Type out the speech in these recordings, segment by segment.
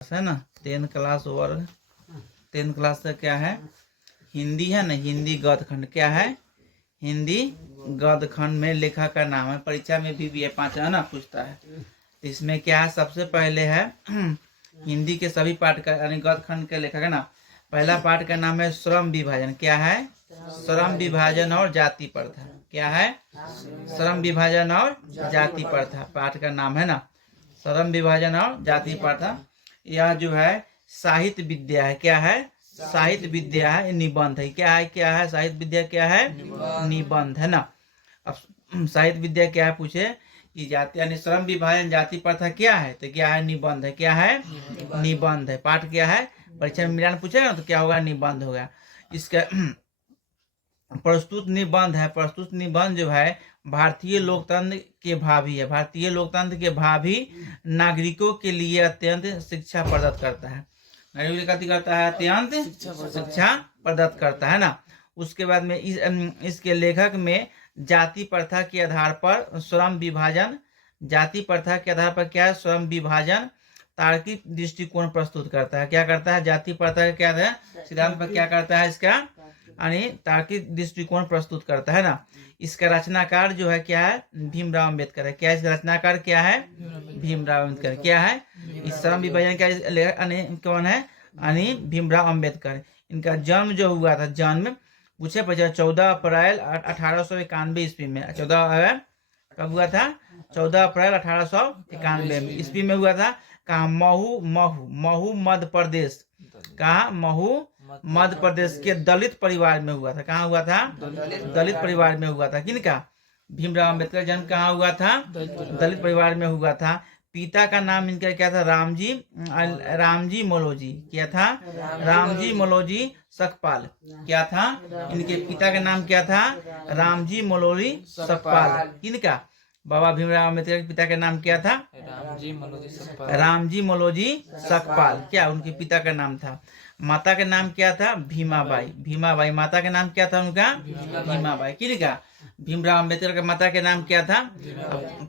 है ना 10 क्लास वर्ग 10 क्लास का क्या है हिंदी है ना। हिंदी गद्यखंड क्या है हिंदी गद्यखंड में लेखक का नाम है। परीक्षा में भी ये 5 है ना पूछता है। तो इसमें क्या है सबसे पहले है हिंदी के सभी पाठ का यानी गद्यखंड के लेखक है ना। पहला पाठ का नाम है श्रम विभाजन। क्या है श्रम विभाजन और जाति प्रथा। क्या है श्रम विभाजन और जाति प्रथा पाठ का नाम है ना। श्रम विभाजन और जाति प्रथा। यह जो है साहित्य विद्या है। क्या है साहित्य विद्या है निबंध है। क्या है साहित्य विद्या क्या है निबंध है ना। अब साहित्य विद्या क्या है पूछे कि जाति यानी श्रम विभाजन जाति प्रथा क्या है तो क्या है निबंध है। क्या है निबंध है। पाठ क्या है परीक्षा में मिलान पूछेगा तो क्या होगा निबंध होगा। इसका प्रस्तुत निबंध है। प्रस्तुत निबंध जो है भारतीय लोकतंत्र के भावी है। भारतीय लोकतंत्र के भावी नागरिकों के लिए अत्यंत शिक्षा प्रदत्त करता है। नागरिकों करता है अत्यंत शिक्षा प्रदत्त करता है ना। उसके बाद में इसके लेखक में जाति प्रथा के आधार पर श्रम विभाजन जाति प्रथा के आधार पर क्या है श्रम विभाजन तार्किक दृष्टिकोण प्रस्तुत करता है। क्या करता है जाति प्रथा क्या है सिद्धांत पर क्या करता है इसका यानी तार्किक दृष्टिकोण प्रस्तुत करता है ना। इसका रचनाकार जो है क्या है भीमराव अम्बेडकर है। क्या इसका रचनाकार क्या है भीमराव अम्बेडकर। क्या है इस श्रम विभाजन का कौन है यानी भीमराव अम्बेडकर। इनका जन्म जो हुआ था जन्म पूछे 14 अप्रैल 1891 ईस्वी में। 14 कब हुआ था 14 अप्रैल 1891 ईस्वी में हुआ था। कहा महू मध्य प्रदेश। कहा महू मध्य प्रदेश के दलित परिवार में हुआ था। कहाँ हुआ था दलित परिवार में हुआ था। किनका भीमराव अम्बेडकर जन्म कहाँ हुआ था दलित परिवार में हुआ था। पिता का नाम इनका क्या था रामजी मोलोजी। क्या था रामजी मोलोजी सकपाल। क्या था इनके पिता का नाम क्या था रामजी मोलोजी सकपाल। किनका बाबा भीमराव अम्बेडकर के पिता का नाम क्या था रामजी मोलोजी सकपाल। क्या उनके पिता का नाम था। माता का नाम क्या था भीमाबाई। माता का नाम क्या था उनका भीमाबाई। किनका भीमराव अम्बेडकर का माता के नाम क्या था।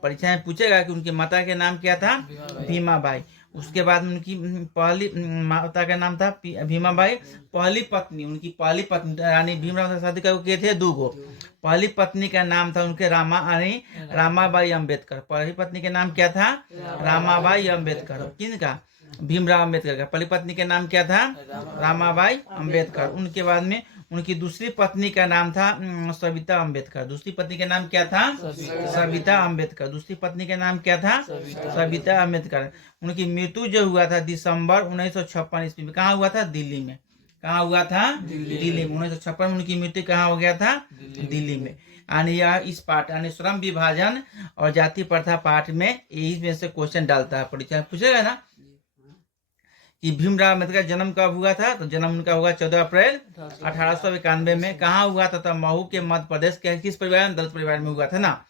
परीक्षा में पूछेगा कि उनकी माता के नाम क्या था भीमाबाई। उसके बाद उनकी पहली माता का नाम था भीमाबाई। पहली पत्नी उनकी पहली पत्नी यानी भीमराव से शादी किए थे 2 गो। पहली पत्नी का नाम था उनके रामाबाई अम्बेडकर। पहली पत्नी के नाम क्या था रामाबाई अम्बेडकर। किनका भीमराव अम्बेडकर का पहली पत्नी का नाम क्या था रामाबाई अम्बेडकर। उनके बाद में उनकी दूसरी पत्नी का नाम था सविता अम्बेडकर। दूसरी पत्नी का नाम क्या था सविता अम्बेडकर। दूसरी पत्नी का नाम क्या था सविता अम्बेडकर। उनकी मृत्यु जो हुआ था दिसंबर 1956 ईस्वी में। कहाँ हुआ था दिल्ली में। कहाँ हुआ था दिल्ली में 1956 में उनकी मृत्यु कहाँ हो गया था दिल्ली में। यानी यह इस पाठ यानी श्रम विभाजन और जाति प्रथा पाठ में यही में से क्वेश्चन डालता है। परीक्षा पूछेगा ना कि भीमराव अम्बेडकर जन्म कब हुआ था तो जन्म उनका हुआ 14 अप्रैल 1891 में। कहाँ हुआ था तो महू के मध्य प्रदेश के किस परिवार में दलित परिवार में हुआ था ना।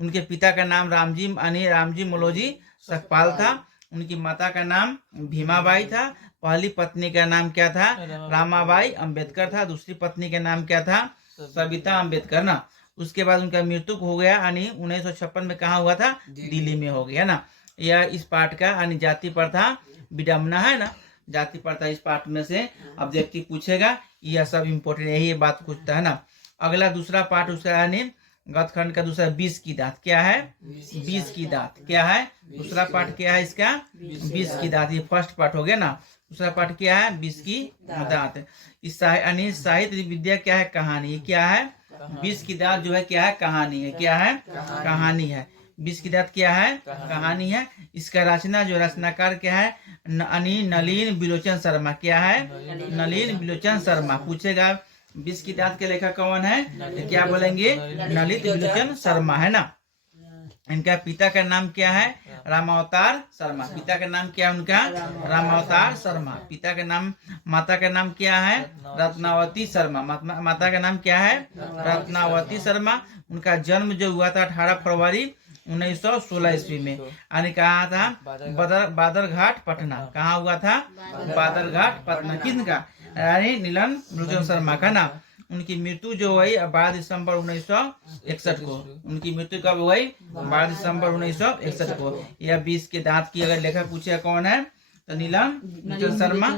उनके पिता का नाम रामजी मोलोजी सकपाल था। उनकी माता का नाम भीमाबाई था। पहली पत्नी का नाम क्या था रामाबाई अम्बेडकर था। दूसरी पत्नी का नाम क्या था सविता अम्बेडकर ना। उसके बाद उनका मृत्यु हो गया यानी 1956 में कहाँ हुआ था दिल्ली में हो गया ना। यह इस पाठ का यानी जाति प्रथा विडम्बना है ना। जाति प्रथा इस पाठ में से ऑब्जेक्टिव पूछेगा। यह सब इम्पोर्टेंट यही बात पूछता है ना। अगला दूसरा पाठ उसका यानी गद्यखंड का दूसरा 20 की दांत। क्या है 20 की दांत। क्या है दूसरा पाठ क्या है इसका 20 की दांत। ये फर्स्ट पार्ट हो गया ना। दूसरा पाठ क्या है 20 की दांत। इस साहित्य विद्या क्या है कहानी। ये क्या है 20 की दांत जो है क्या है कहानी है। क्या है कहानी है 20 की दांत क्या है कहानी है। इसका रचना जो रचनाकार क्या है नलिन बिलोचन शर्मा। क्या है नलिन बिलोचन शर्मा। पूछेगा 20 की दांत के लेखक कौन है तो क्या बोलेंगे नलिन बिलोचन शर्मा है ना। इनका पिता का नाम क्या है रामावतार शर्मा। पिता का नाम क्या है उनका रामावतार शर्मा। पिता का नाम माता का नाम क्या है रत्नावती शर्मा। माता का नाम क्या है रत्नावती शर्मा। उनका जन्म जो हुआ था 18 फरवरी 1916 ईस्वी में यानी कहा था बादरघाट पटना। कहाँ हुआ था बादरघाट पटना। किनका यानी नीलन बिलोचन शर्मा का नाम। उनकी मृत्यु जो हुई 12 दिसंबर 1961 को। उनकी मृत्यु कब हुई 12 दिसंबर 1961 को। यह 20 के दांत की अगर लेखक पूछे कौन है नीलम शर्मा।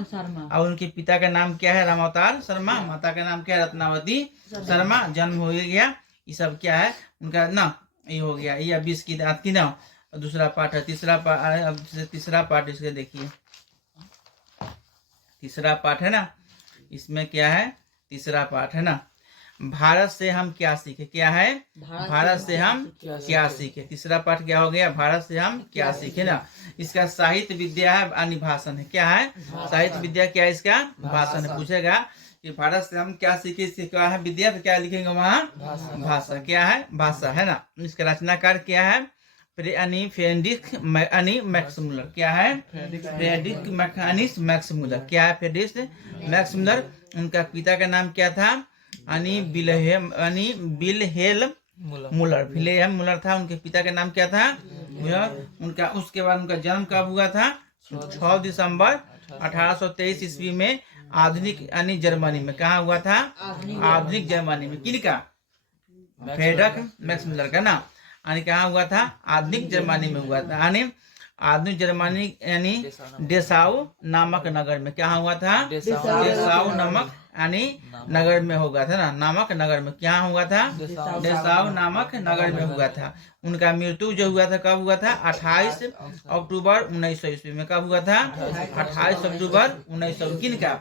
और उनके पिता का नाम क्या है? रामावतार शर्मा। माता का नाम क्या है? रत्नावती शर्मा। जन्म हो गया, ये सब क्या है उनका ना, ये हो गया। ये 20 की दांत की ना। दूसरा पाठ है, तीसरा पाठ। अब तीसरा पाठ इसके देखिए, तीसरा पाठ है ना, इसमें क्या है? तीसरा पाठ है ना, भारत से हम क्या सीखे। क्या है? भारत से हम क्या सीखे। तीसरा पाठ क्या हो गया? भारत से हम क्या सीखे ना। इसका साहित्य विद्या है, अन्य भाषण है। क्या है? साहित्य विद्या क्या है? इसका भाषण है। पूछेगा कि भारत से हम क्या सीखे, इससे क्या है विद्या, तो क्या लिखेंगे वहाँ? भाषा। क्या है? भाषा है ना। इसका रचनाकार क्या है? Friedrich Max Muller. क्या है? Friedrich Max Muller. क्या है? Friedrich Max Muller. उनका पिता का नाम क्या था? विल्हेल्म मुलर था उनके पिता का नाम क्या था? उनका उसके बाद उनका जन्म कब हुआ था? 6 दिसंबर 1823 ईस्वी में आधुनिक जर्मनी में। कहाँ हुआ था? आधुनिक जर्मनी में। किनका? फ्रेडरिक मैक्समुलर का ना। कहाँ हुआ था? आधुनिक जर्मनी में हुआ था। आधुनिक जर्मनी डेसाउ नामक नगर में। क्या हुआ था? डेसाउ नामक नगर में होगा था ना, नामक नगर में। क्या हुआ था? डेसाउ नामक नगर में हुआ था। उनका मृत्यु जो हुआ था कब हुआ था? 28 अक्टूबर 1900 ईस्वी में। कब हुआ था? 28 अक्टूबर 1900। किनका?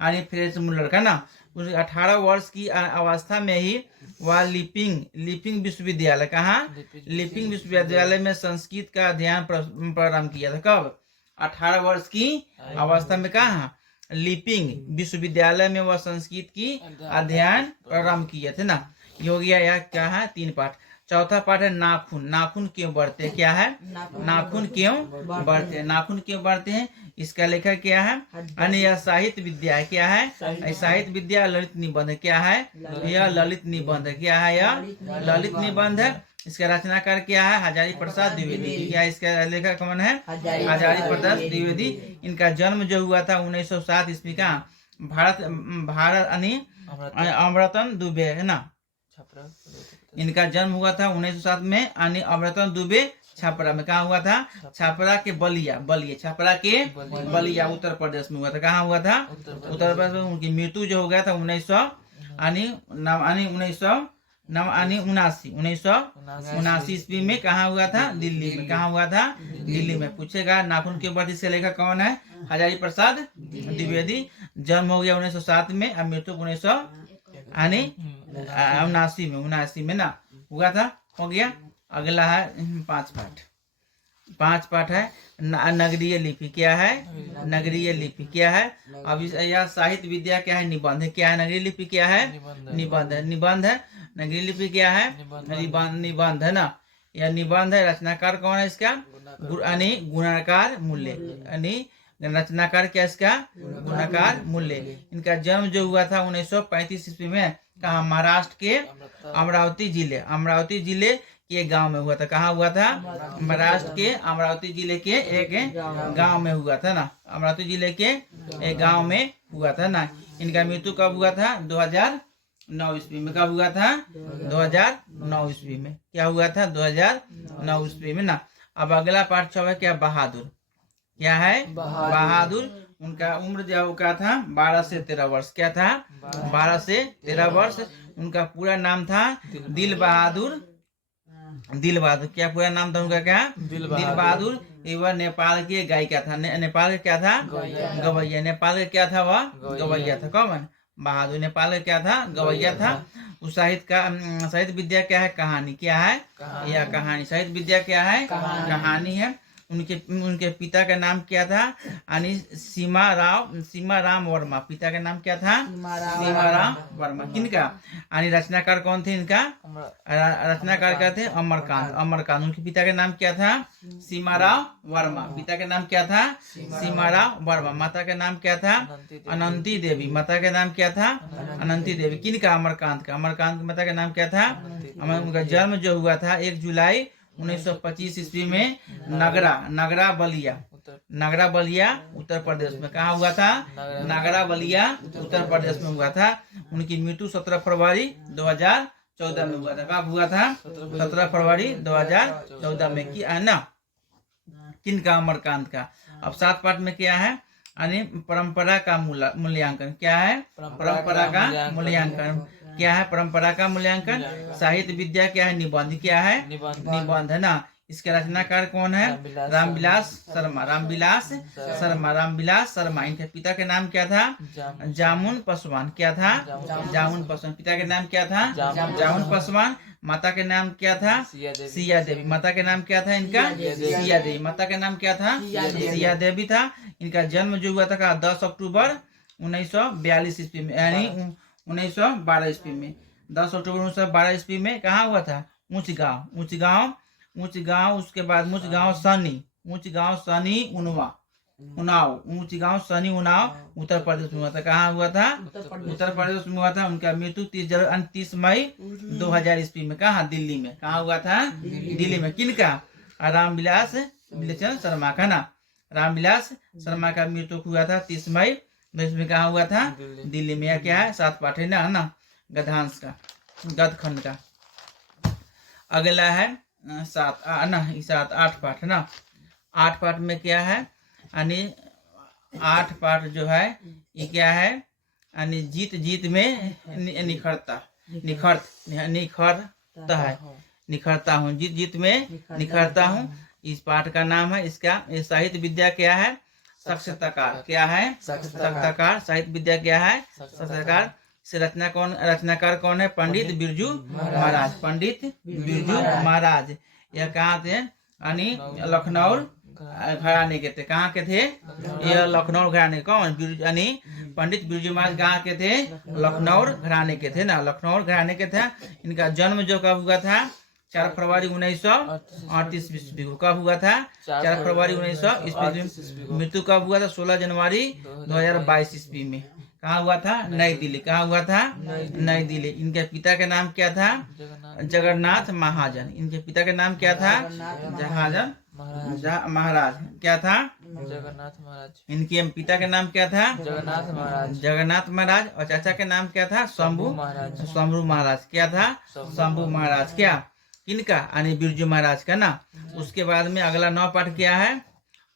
फ्रेडरिक मुलर का ना। 18 वर्ष की अवस्था में ही वह लिपिंग विश्वविद्यालय, कहाँ? लिपिंग विश्वविद्यालय में संस्कृत का अध्ययन प्रारंभ किया था। कब? 18 वर्ष की अवस्था में। कहाँ? लिपिंग विश्वविद्यालय में वह संस्कृत की अध्ययन प्रारंभ किए थे ना। ये हो गया। यह क्या है? 3 पाठ। चौथा पाठ है नाखून। नाखून क्यों बढ़ते? क्या है? नाखून क्यों बढ़ते? नाखून क्यों बढ़ते हैं? इसका लेखक क्या है? यह साहित्य विद्या है। क्या है? साहित्य विद्या ललित निबंध है। क्या है? यह ललित निबंध है। क्या है? यह ललित निबंध है। इसका रचनाकार क्या है? हजारी प्रसाद द्विवेदी। क्या इसका लेखक कौन है? हजारी प्रसाद द्विवेदी। इनका जन्म जो हुआ था 1907 ईस्वी का भारत अमृतन दुबे है ना। इनका जन्म हुआ था 1907 में अमृतन दुबे छपरा में। कहाँ हुआ था? छपरा के बलिया छपरा के बलिया उत्तर प्रदेश में हुआ था। कहाँ हुआ था? उत्तर प्रदेश में। उनकी मृत्यु जो हो गया था 1979 ईस्वी में। कहाँ हुआ था? दिल्ली में। कहाँ हुआ था? दिल्ली में। पूछेगा नाखून के ऊपर इससे लेखक कौन है? हजारी प्रसाद द्विवेदी। जन्म हो गया 1907 में और मृत्यु 1979 में ना हुआ था। हो गया। अगला है 5 पाठ है। नगरीय लिपि। क्या है? नगरीय लिपि क्या है? अब यह साहित्य विद्या क्या है? निबंध है। क्या है? नगरीय लिपि क्या है? निबंध है। निबंध है। नगरीय लिपि क्या है? निबंध है ना। यह निबंध है। रचनाकार कौन है इसका? गुणाकार मूल्य। रचनाकार क्या इसका? गुणाकार मूल्य। इनका जन्म जो हुआ था 1935 ईस्वी में। कहा? महाराष्ट्र के अमरावती जिले के गांव में हुआ था। कहाँ हुआ था? महाराष्ट्र के अमरावती जिले के एक गांव में हुआ था ना। अमरावती जिले के एक गांव में हुआ था ना। इनका मृत्यु कब हुआ था? 2009 ईस्वी में। कब हुआ था? 2009 ईस्वी में। क्या हुआ था? 2009 ईस्वी में ना। अब अगला पाठ 6 है क्या? बहादुर। क्या है? बहादुर। उनका उम्र जो क्या था? 12 से 13 वर्ष। क्या था? 12 से 13 वर्ष। उनका पूरा नाम था दिल बहादुर। क्या पूरा नाम था उनका? क्या? दिल बहादुर। वह नेपाल के गायिका था। नेपाल का क्या था? गवैया। नेपाल का क्या था? वह गवैया था। कौन? बहादुर। नेपाल का क्या था? गवैया था। उस साहित्य विद्या क्या है? कहानी। क्या है? यह कहानी। साहित्य विद्या क्या है? कहानी है। उनके पिता का नाम क्या था? सीमाराम वर्मा। पिता का नाम क्या था? सीमाराम वर्मा। किनका? रचनाकार कौन थे इनका? रचनाकार क्या थे? अमरकांत। उनके पिता का नाम क्या था? सीमाराम वर्मा। पिता का नाम क्या था? सीमाराम वर्मा। माता का नाम क्या था? अनंती देवी। माता का नाम क्या था? अनंती देवी। किनका? अमरकांत का। अमरकांत की माता का नाम क्या था? उनका जन्म जो हुआ था 1 जुलाई 1925 ईस्वी में नगरा बलिया उत्तर प्रदेश में। कहाँ हुआ था? नगरा बलिया उत्तर प्रदेश में हुआ था। उनकी मृत्यु 17 फरवरी 2014 में हुआ था। कब हुआ था? 17 फरवरी 2014 में। ना किनका? अमरकांत का। अब 7 पाठ में क्या है, यानी परंपरा का मूल्यांकन। क्या है? परंपरा का मूल्यांकन। क्या है? परंपरा का मूल्यांकन। साहित्य विद्या क्या है? निबंध। क्या है? निबंध है ना। इसके रचनाकार कौन है? रामविलास शर्मा। रामविलास शर्मा। रामविलास शर्मा। इनके पिता के नाम क्या था? जामुन पासवान। क्या था? जामुन पासवान। पिता के नाम क्या था? जामुन पासवान। माता के नाम क्या था? सिया देवी। माता के नाम क्या था इनका? सिया देवी। माता का नाम क्या था? सिया देवी था। इनका जन्म जो हुआ था 10 अक्टूबर 1942 ईस्वी में, यानी 1912 ईस्वी में। 10 अक्टूबर 1912 ईस्वी में कहाँ हुआ था? ऊंचगांव। ऊंचगांव। उसके बाद ऊंचगांव सनी उन्नाव। ऊंचगांव सनी उन्नाव उत्तर प्रदेश में हुआ था। कहाँ हुआ था? उत्तर प्रदेश में हुआ था। उनका मृत्यु 30 मई 2000 ईस्वी में। कहाँ? दिल्ली में। कहाँ हुआ था? दिल्ली में। किनका? रामविलास शर्मा का ना। रामविलास शर्मा का मृत्यु हुआ था 30 मई में। कहाँ हुआ था? दिल्ली में। यह क्या है? 7 पाठ है ना गद्यांश का, गद्यखंड का। अगला है 8 पाठ है ना। 8 पाठ में क्या है, यानी 8 पाठ जो है ये क्या है, यानी जीत में निखरता है। निखरता हूँ, जीत में निखरता हूँ। इस पाठ का नाम है। इसका साहित्य विद्या क्या है? साक्षात्कार। क्या है? साक्षात्कार। साहित्य विद्या क्या है? साक्षात्कार। से रचनाकार कौन है? पंडित बिरजू महाराज। पंडित बिरजू महाराज। यह कहाँ थे? यानी लखनऊ घराने के थे। कहाँ के थे? यह लखनऊ घराने। कौन? यानी पंडित बिरजू महाराज कहाँ के थे? लखनऊ घराने के थे ना। लखनऊ घराने के थे। इनका जन्म जो कब हुआ था? 4 फरवरी 1938 ईस्वी को। कब हुआ था? 4 फरवरी 1900 ईस्वी। मृत्यु कब हुआ था? 16 जनवरी 2022 ईस्वी में। कहाँ हुआ था? नई दिल्ली। कहाँ हुआ था? नई दिल्ली। इनके पिता का नाम क्या था? जगन्नाथ महाजन। इनके पिता का नाम क्या था? जहाजन महाराज। क्या था? जगन्नाथ महाराज। इनके पिता का नाम क्या था? जगन्नाथ महाराज। और चाचा का नाम क्या था? शंभू महाराज। क्या था? शंभू महाराज। क्या? किनका? यानी बिरजू महाराज का ना। उसके बाद में अगला 9 पाठ क्या है?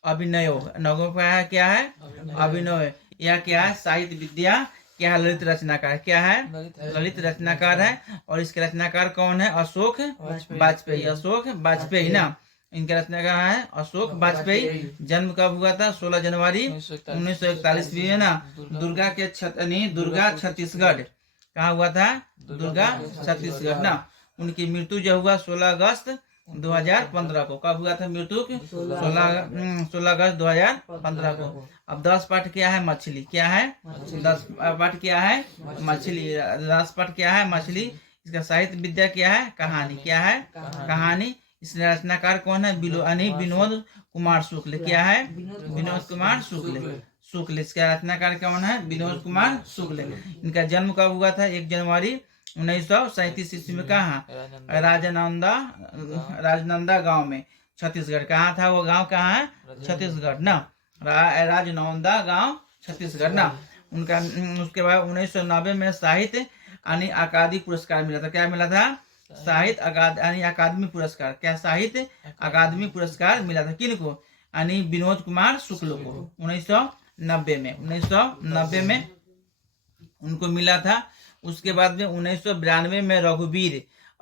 अभिनय। 9वां पाठ क्या है? अभिनय। यह क्या है? साहित्य विद्या क्या है? ललित रचनाकार। क्या है? ललित रचनाकार है। और इसके रचनाकार कौन है? अशोक वाजपेयी। अशोक वाजपेयी ना। इनके रचनाकार है अशोक वाजपेयी। जन्म कब हुआ था? 16 जनवरी 1941 में ना। दुर्गा छत्तीसगढ़। कहाँ हुआ था? दुर्गा छत्तीसगढ़ ना। उनकी मृत्यु जो हुआ 16 अगस्त 2015 को। कब हुआ था मृत्यु? 16 अगस्त 2015 को। अब 10 पाठ क्या है? मछली। क्या है? 10 पाठ क्या है? मछली। 10 पाठ क्या है? मछली। इसका साहित्य विद्या क्या है? कहानी। क्या है? कहानी। इसके रचनाकार कौन है? विनोद कुमार शुक्ल। क्या है? विनोद कुमार शुक्ल। इसका रचनाकार कौन है? विनोद कुमार शुक्ल। इनका जन्म कब हुआ था? 1 जनवरी 1937 ईस्वी में। कहाँ? राजनंदा गांव में, छत्तीसगढ़। कहाँ था वो गांव? कहाँ है? छत्तीसगढ़ ना। राजनंदा गांव, छत्तीसगढ़ ना। उनका उसके बाद 1990 में साहित्य यानी अकादमी पुरस्कार मिला था। क्या मिला था? साहित्य यानी अकादमी पुरस्कार। क्या? साहित्य अकादमी पुरस्कार मिला था। किनको? यानी विनोद कुमार शुक्ल को 1990 में उनको मिला था। उसके बाद में 1992 में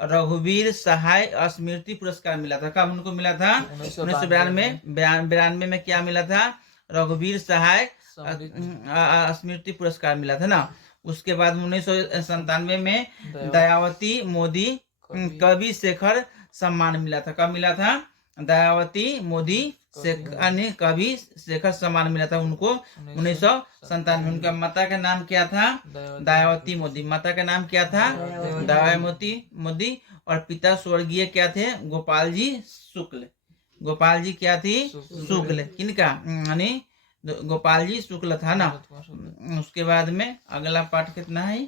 रघुवीर सहाय स्मृति पुरस्कार मिला था। कब उनको मिला था? 1992 में क्या मिला था? रघुवीर सहाय स्मृति पुरस्कार मिला था ना। उसके बाद 1997 में दयावती मोदी कवि शेखर सम्मान मिला था। कब मिला था? दयावती मोदी कवि शेखर सम्मान मिला था उनको 1997। उनका माता का नाम क्या था? दयावती मोदी। माता का नाम क्या था? दयावती मोदी। और पिता स्वर्गीय क्या थे? गोपाल जी शुक्ल। गोपाल जी क्या थी? शुक्ल। किनका? यानी गोपाल जी शुक्ल था ना। उसके बाद में अगला पाठ कितना है?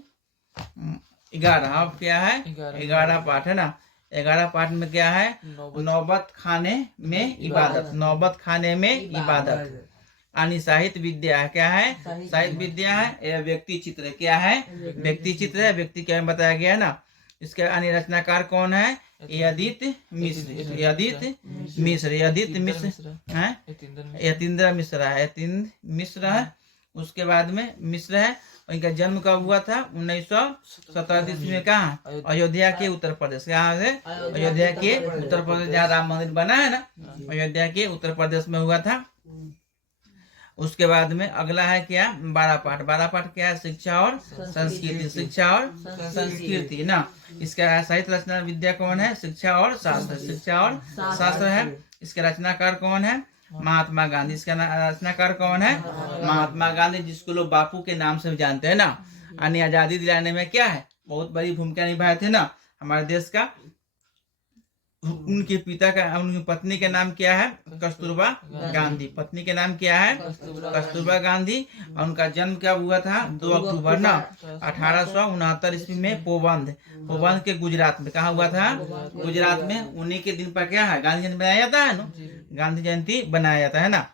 11। अब क्या है? 11 पाठ है ना। 11 पाठ में क्या है? नौबत खाने में इबादत। नौबत खाने में इबादत यानी साहित्य विद्या है। क्या है? साहित्य विद्या है। यह व्यक्ति चित्र। क्या है? व्यक्ति चित्र है। व्यक्ति क्या बताया गया है ना। इसके अन्य रचनाकार कौन है? यदीत मिश्र। यदीत मिश्र है, यतीन्द्र मिश्र है, यतीन्द्र मिश्र है। उसके बाद में मिश्र है। इनका जन्म कब हुआ था? 1917 ईस्वी में। कहाँ? अयोध्या के उत्तर प्रदेश। कहाँ है? अयोध्या के उत्तर प्रदेश, जहाँ राम मंदिर बना है ना, अयोध्या के उत्तर प्रदेश में हुआ था। उसके बाद में अगला है क्या? 12 पाठ। 12 पाठ क्या है? शिक्षा और संस्कृति। शिक्षा और संस्कृति ना। इसका साहित्य रचना विद्या कौन है? शिक्षा और शास्त्र। शिक्षा और शास्त्र है। इसके रचनाकार कौन है? महात्मा गांधी। इसका रचनाकार कौन है? महात्मा गांधी, जिसको लोग बापू के नाम से जानते हैं ना। अन्य आजादी दिलाने में क्या है? बहुत बड़ी भूमिका निभाए थे ना हमारे देश का। उनके पिता का, उनकी पत्नी का नाम क्या है? कस्तूरबा गांधी। पत्नी के नाम क्या है? कस्तूरबा गांधी। और उनका जन्म कब हुआ था? 2 अक्टूबर ना 1869 ईस्वी में पोबंद के गुजरात में। कहाँ हुआ था? गुजरात में। उन्हीं के दिन पर क्या है? गांधी जयंती बनाया जाता है ना, गांधी जयंती बनाया जाता है ना।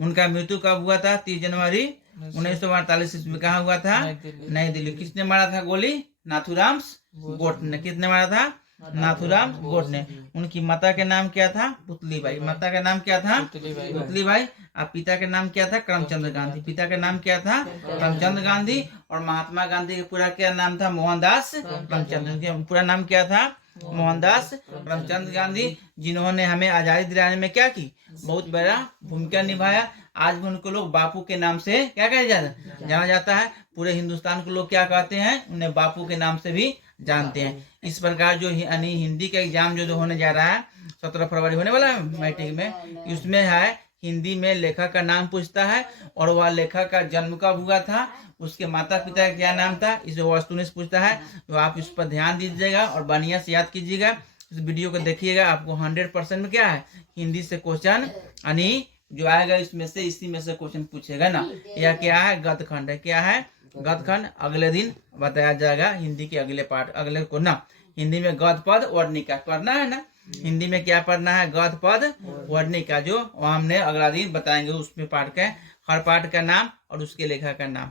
उनका मृत्यु कब हुआ था? 30 जनवरी 1948 ईस्वी में। कहाँ हुआ था? नई दिल्ली। किसने मारा था गोली? नाथूराम गोडसे ने। किसने मारा था? नाथूराम गोडसे ने। उनकी माता के नाम क्या था? पुतलीबाई। माता का नाम क्या था? पुतलीबाई। और पिता के नाम क्या था? करमचंद गांधी। पिता का नाम क्या था? करमचंद गांधी। और महात्मा गांधी का पूरा क्या नाम था? मोहनदास करमचंद। उनका पूरा नाम क्या था? मोहनदास करमचंद गांधी, जिन्होंने हमें आजादी दिलाने में क्या की? बहुत बड़ा भूमिका निभाया। आज भी उनको लोग बापू के नाम से क्या कहा जाना जाता है। पूरे हिंदुस्तान को लोग क्या कहते हैं? उन्हें बापू के नाम से भी जानते हैं। इस प्रकार जो हिंदी का एग्जाम जो होने जा रहा है 17 फरवरी होने वाला है मैट्रिक में, उसमें है हिंदी में लेखक का नाम पूछता है और वह लेखक का जन्म कब हुआ था, उसके माता पिता का क्या नाम था, इसे वस्तुनिष्ठ पूछता है। तो आप इस पर ध्यान दीजिएगा और बढ़िया से याद कीजिएगा। इस वीडियो को देखिएगा, आपको 100% में क्या है हिंदी से क्वेश्चन यानी जो आएगा इसमें से इसी में से क्वेश्चन पूछेगा ना। यह क्या है? गद्यखंड है। क्या है? गद्यखंड। अगले दिन बताया जाएगा हिंदी के अगले पार्ट, अगले को ना। हिंदी में गद्य पद वर्णिका पढ़ना है ना। हिंदी में क्या पढ़ना है? गद्य पद वर्णिका, जो हमने अगला दिन बताएंगे। उसमें पाठ का हर पाठ का नाम और उसके लेखक का नाम।